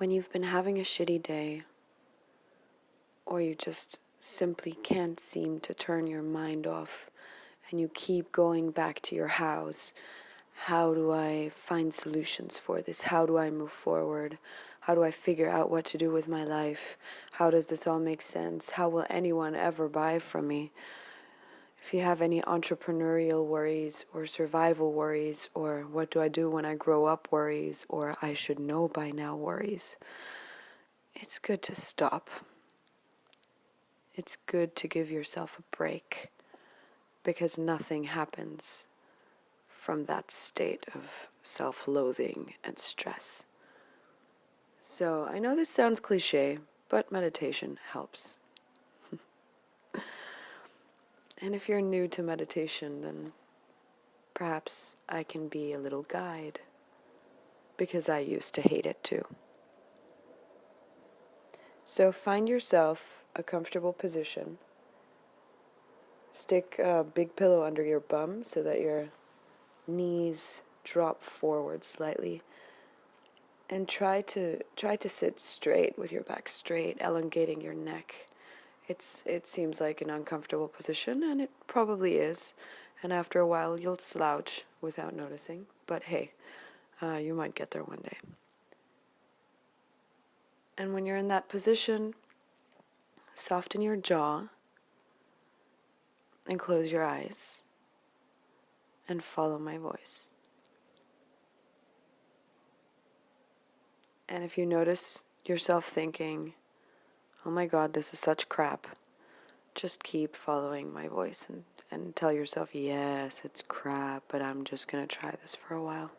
When you've been having a shitty day, or you just simply can't seem to turn your mind off, and you keep going back to your hows, how do I find solutions for this? How do I move forward? How do I figure out what to do with my life? How does this all make sense? How will anyone ever buy from me? If you have any entrepreneurial worries or survival worries, or what do I do when I grow up worries, or I should know by now worries, it's good to stop. It's good to give yourself a break, because nothing happens from that state of self-loathing and stress. So I know this sounds cliche, but meditation helps. And if you're new to meditation, then perhaps I can be a little guide, because I used to hate it too. So find yourself a comfortable position. Stick a big pillow under your bum so that your knees drop forward slightly. And try to sit straight with your back straight, elongating your neck. It seems like an uncomfortable position, and it probably is. And after a while, you'll slouch without noticing. But hey, you might get there one day. And when you're in that position, soften your jaw and close your eyes and follow my voice. And if you notice yourself thinking, oh my God, this is such crap, just keep following my voice and tell yourself, yes, it's crap, but I'm just going to try this for a while.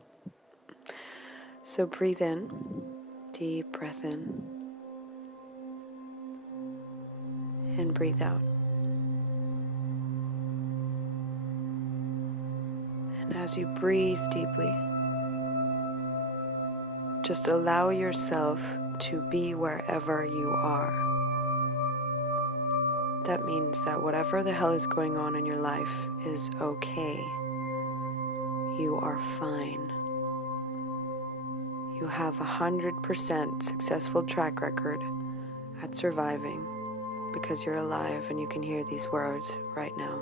So breathe in, deep breath in, and breathe out. And as you breathe deeply, just allow yourself to be wherever you are. That means that whatever the hell is going on in your life is okay. You are fine. You have 100% successful track record at surviving because you're alive and you can hear these words right now.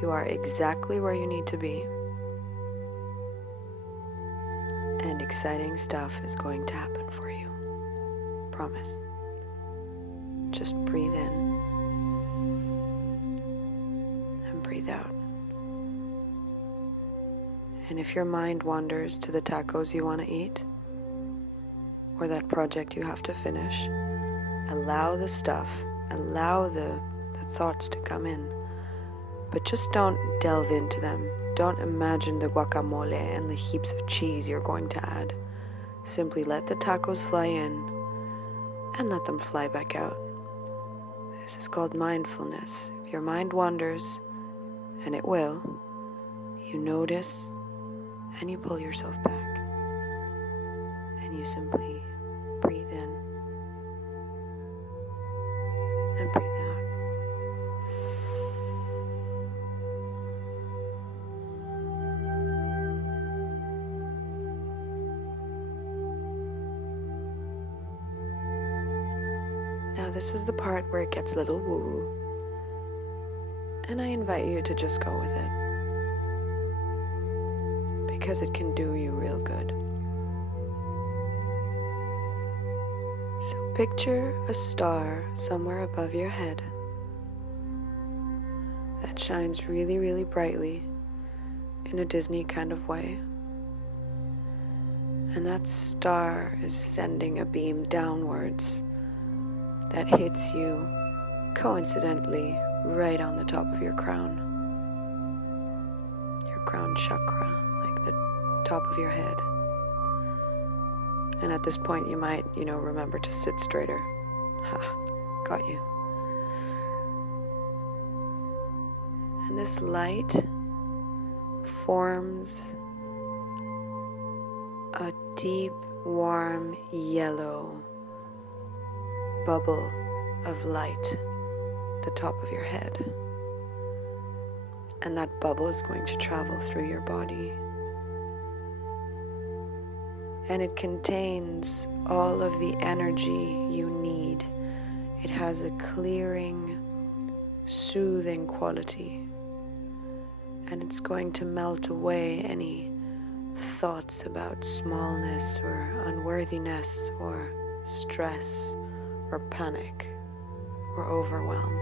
You are exactly where you need to be. And exciting stuff is going to happen for you. Promise. Just breathe in and breathe out. And if your mind wanders to the tacos you want to eat, or that project you have to finish, allow the stuff, allow the thoughts to come in, but just don't delve into them. Don't imagine the guacamole and the heaps of cheese you're going to add. Simply let the tacos fly in and let them fly back out. This is called mindfulness. If your mind wanders, and it will, you notice and you pull yourself back. And you simply breathe in and breathe out. Now this is the part where it gets a little woo-woo, and I invite you to just go with it, because it can do you real good. So picture a star somewhere above your head that shines really, really brightly in a Disney kind of way. And that star is sending a beam downwards that hits you coincidentally right on the top of your crown chakra, like the top of your head. And at this point you might, remember to sit straighter. Ha, got you. And this light forms a deep, warm yellow bubble of light at the top of your head. And that bubble is going to travel through your body and it contains all of the energy you need. It has a clearing, soothing quality, and it's going to melt away any thoughts about smallness or unworthiness or stress or panic or overwhelm.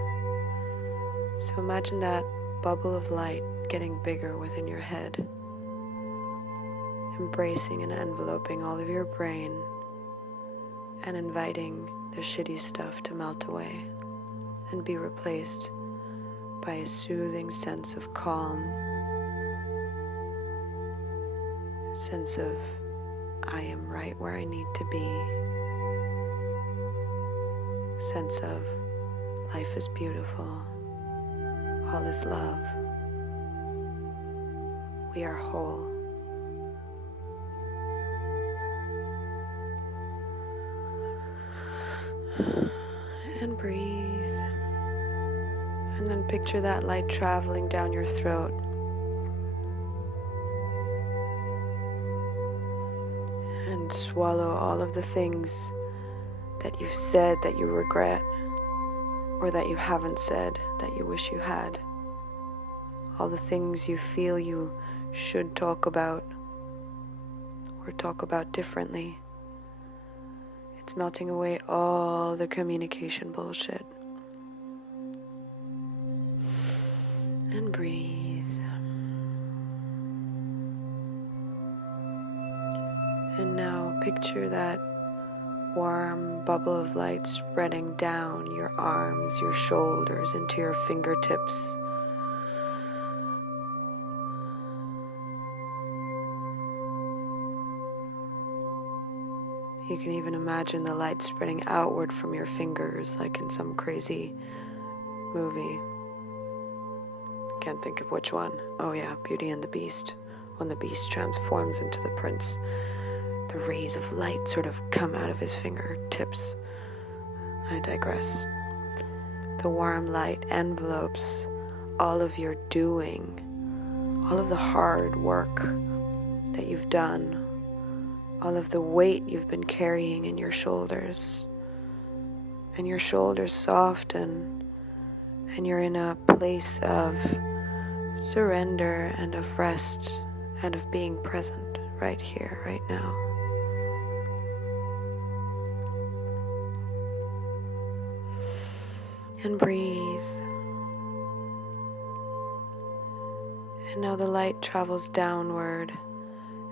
So imagine that bubble of light getting bigger within your head, embracing and enveloping all of your brain and inviting the shitty stuff to melt away and be replaced by a soothing sense of calm, sense of I am right where I need to be, sense of life is beautiful, all is love, we are whole. And breathe. And then picture that light traveling down your throat. And swallow all of the things that you've said that you regret, or that you haven't said that you wish you had. All the things you feel you should talk about, or talk about differently. It's melting away all the communication bullshit. And breathe. And now picture that warm bubble of light spreading down your arms, your shoulders, into your fingertips. You can even imagine the light spreading outward from your fingers, like in some crazy movie. Can't think of which one. Oh yeah, Beauty and the Beast. When the Beast transforms into the prince, the rays of light sort of come out of his fingertips. I digress. The warm light envelopes all of your doing, all of the hard work that you've done, all of the weight you've been carrying in your shoulders. And your shoulders soften, and you're in a place of surrender and of rest and of being present right here, right now. And breathe. And now the light travels downward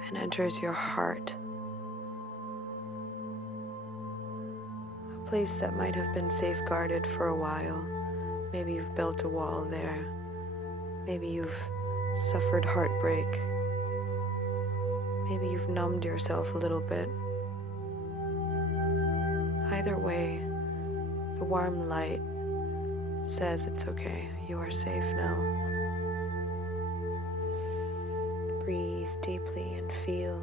and enters your heart. A place that might have been safeguarded for a while. Maybe you've built a wall there. Maybe you've suffered heartbreak. Maybe you've numbed yourself a little bit. Either way, the warm light says it's okay. You are safe now. Breathe deeply and feel.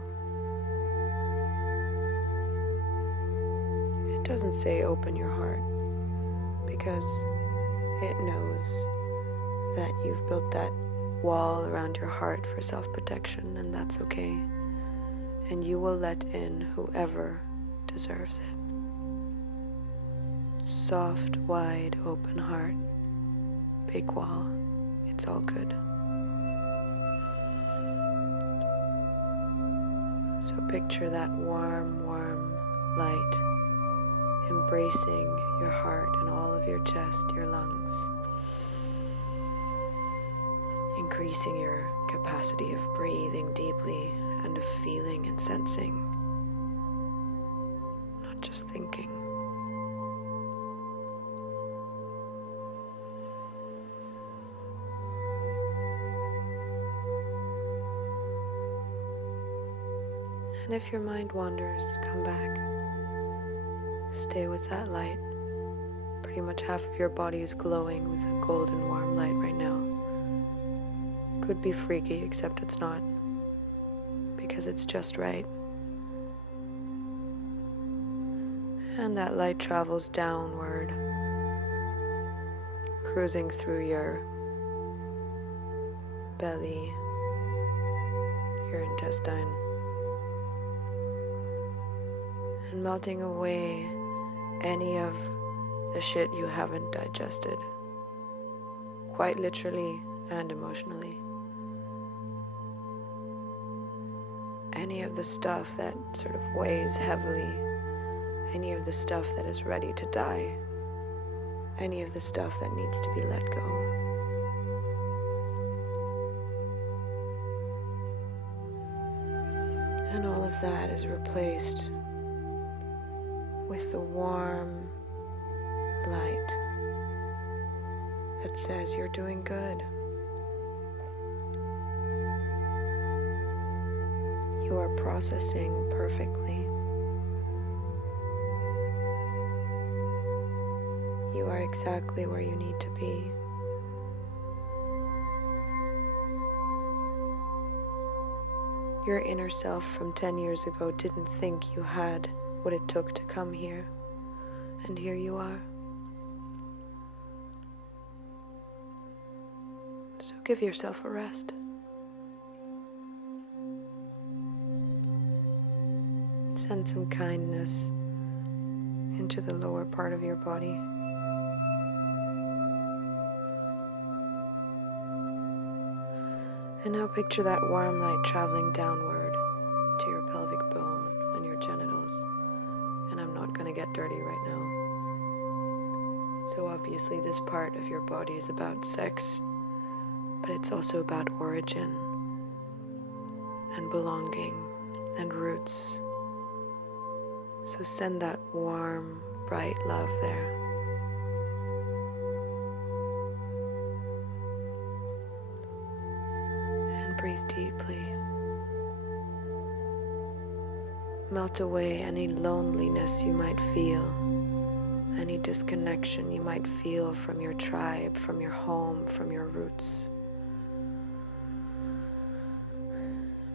It doesn't say open your heart, because it knows that you've built that wall around your heart for self-protection, and that's okay. And you will let in whoever deserves it. Soft, wide, open heart, big wall. It's all good. So picture that warm, warm light embracing your heart and all of your chest, your lungs, increasing your capacity of breathing deeply and of feeling and sensing, not just thinking. And if your mind wanders, come back. Stay with that light. Pretty much half of your body is glowing with a golden warm light right now. Could be freaky, except it's not, because it's just right. And that light travels downward, cruising through your belly, your intestine, and melting away any of the shit you haven't digested, quite literally and emotionally. Any of the stuff that sort of weighs heavily, any of the stuff that is ready to die, any of the stuff that needs to be let go. And all of that is replaced with the warm light that says you're doing good. You are processing perfectly. You are exactly where you need to be. Your inner self from 10 years ago didn't think you had what it took to come here, and here you are. So give yourself a rest. Send some kindness into the lower part of your body. And now picture that warm light traveling downward to your pelvic bone and your genitals. And I'm not going to get dirty right now. So obviously this part of your body is about sex, but it's also about origin and belonging and roots. So send that warm, bright love there. Breathe deeply. Melt away any loneliness you might feel, any disconnection you might feel from your tribe, from your home, from your roots.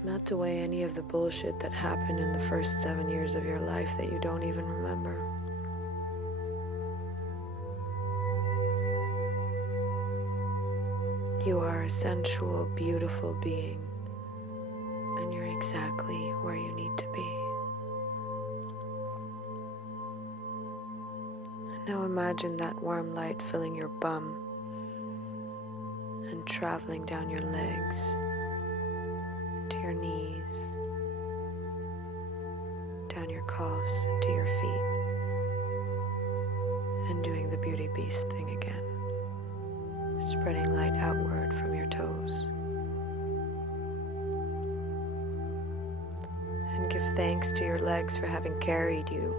Melt away any of the bullshit that happened in the first 7 years of your life that you don't even remember. You are a sensual, beautiful being, and you're exactly where you need to be. And now imagine that warm light filling your bum and traveling down your legs to your knees, down your calves to your feet, and doing the beauty beast thing again. Spreading light outward from your toes. And give thanks to your legs for having carried you,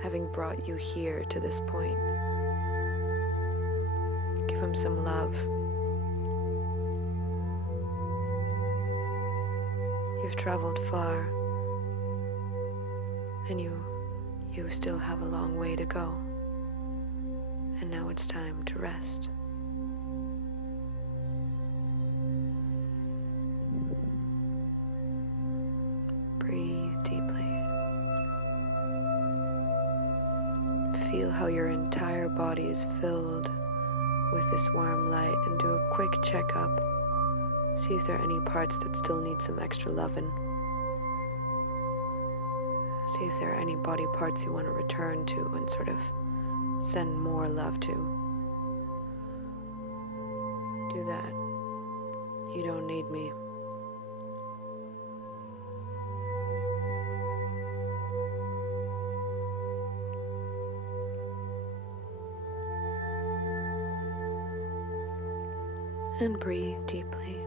having brought you here to this point. Give them some love. You've traveled far, and you still have a long way to go. And now it's time to rest. Breathe deeply. Feel how your entire body is filled with this warm light, and do a quick checkup. See if there are any parts that still need some extra loving. See if there are any body parts you want to return to and sort of send more love to. Do that. You don't need me. And breathe deeply.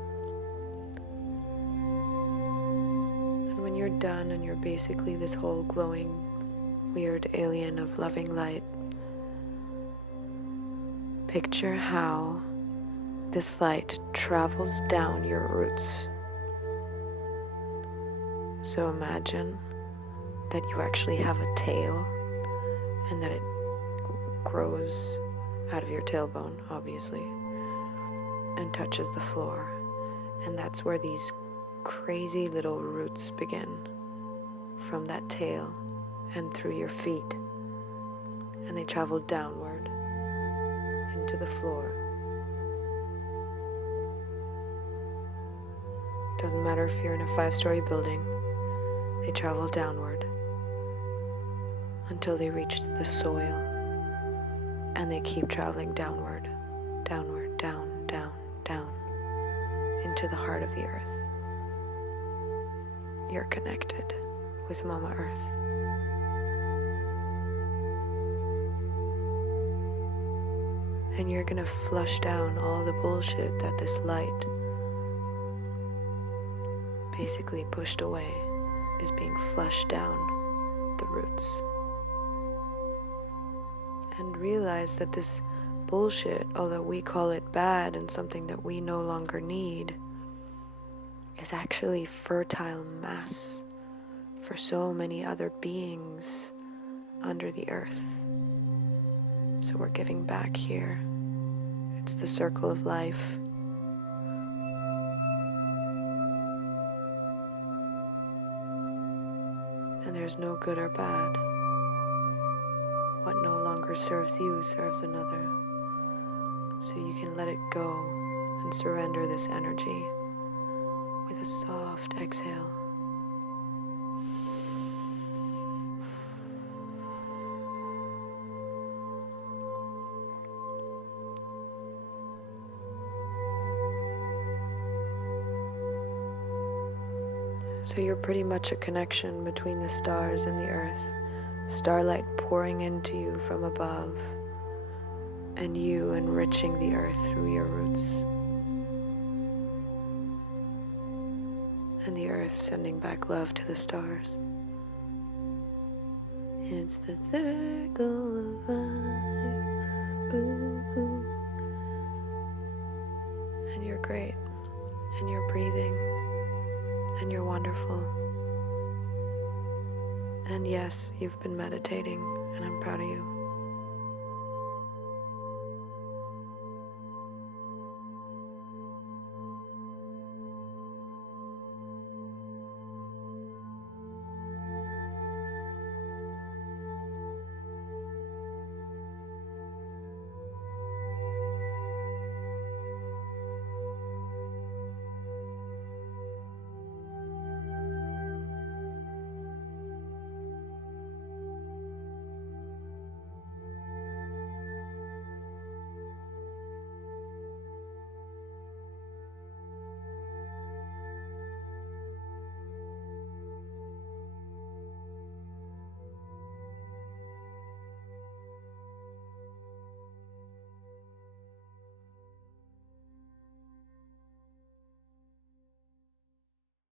And when you're done and you're basically this whole glowing, weird alien of loving light, picture how this light travels down your roots. So imagine that you actually have a tail and that it grows out of your tailbone, obviously, and touches the floor. And that's where these crazy little roots begin, from that tail and through your feet. And they travel downward into the floor. Doesn't matter if you're in a 5-story building, they travel downward until they reach the soil, and they keep traveling downward, downward, down, down, down, into the heart of the earth. You're connected with Mama Earth. And you're gonna flush down all the bullshit that this light basically pushed away, is being flushed down the roots. And realize that this bullshit, although we call it bad and something that we no longer need, is actually fertile mass for so many other beings under the earth. So we're giving back here. It's the circle of life. And there's no good or bad. What no longer serves you serves another. So you can let it go and surrender this energy with a soft exhale. So you're pretty much a connection between the stars and the earth, starlight pouring into you from above, and you enriching the earth through your roots, and the earth sending back love to the stars. It's the circle of life, ooh, ooh. And you're great, and you're breathing, and you're wonderful. And yes, you've been meditating, and I'm proud of you.